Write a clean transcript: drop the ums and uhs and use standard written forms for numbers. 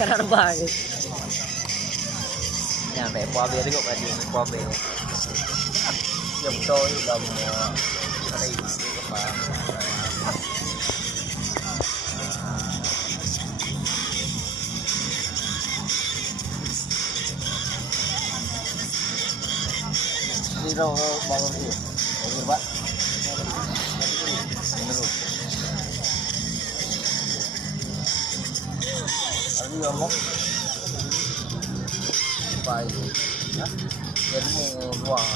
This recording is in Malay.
Karena banget. Nyampe Puabe juga kan di Puabe. Ya betul juga mau ada itu apa? Ini dong bangun sih. Bangun Pak. Terus. Ini ngomong apa itu? Ya, jadi mau buang.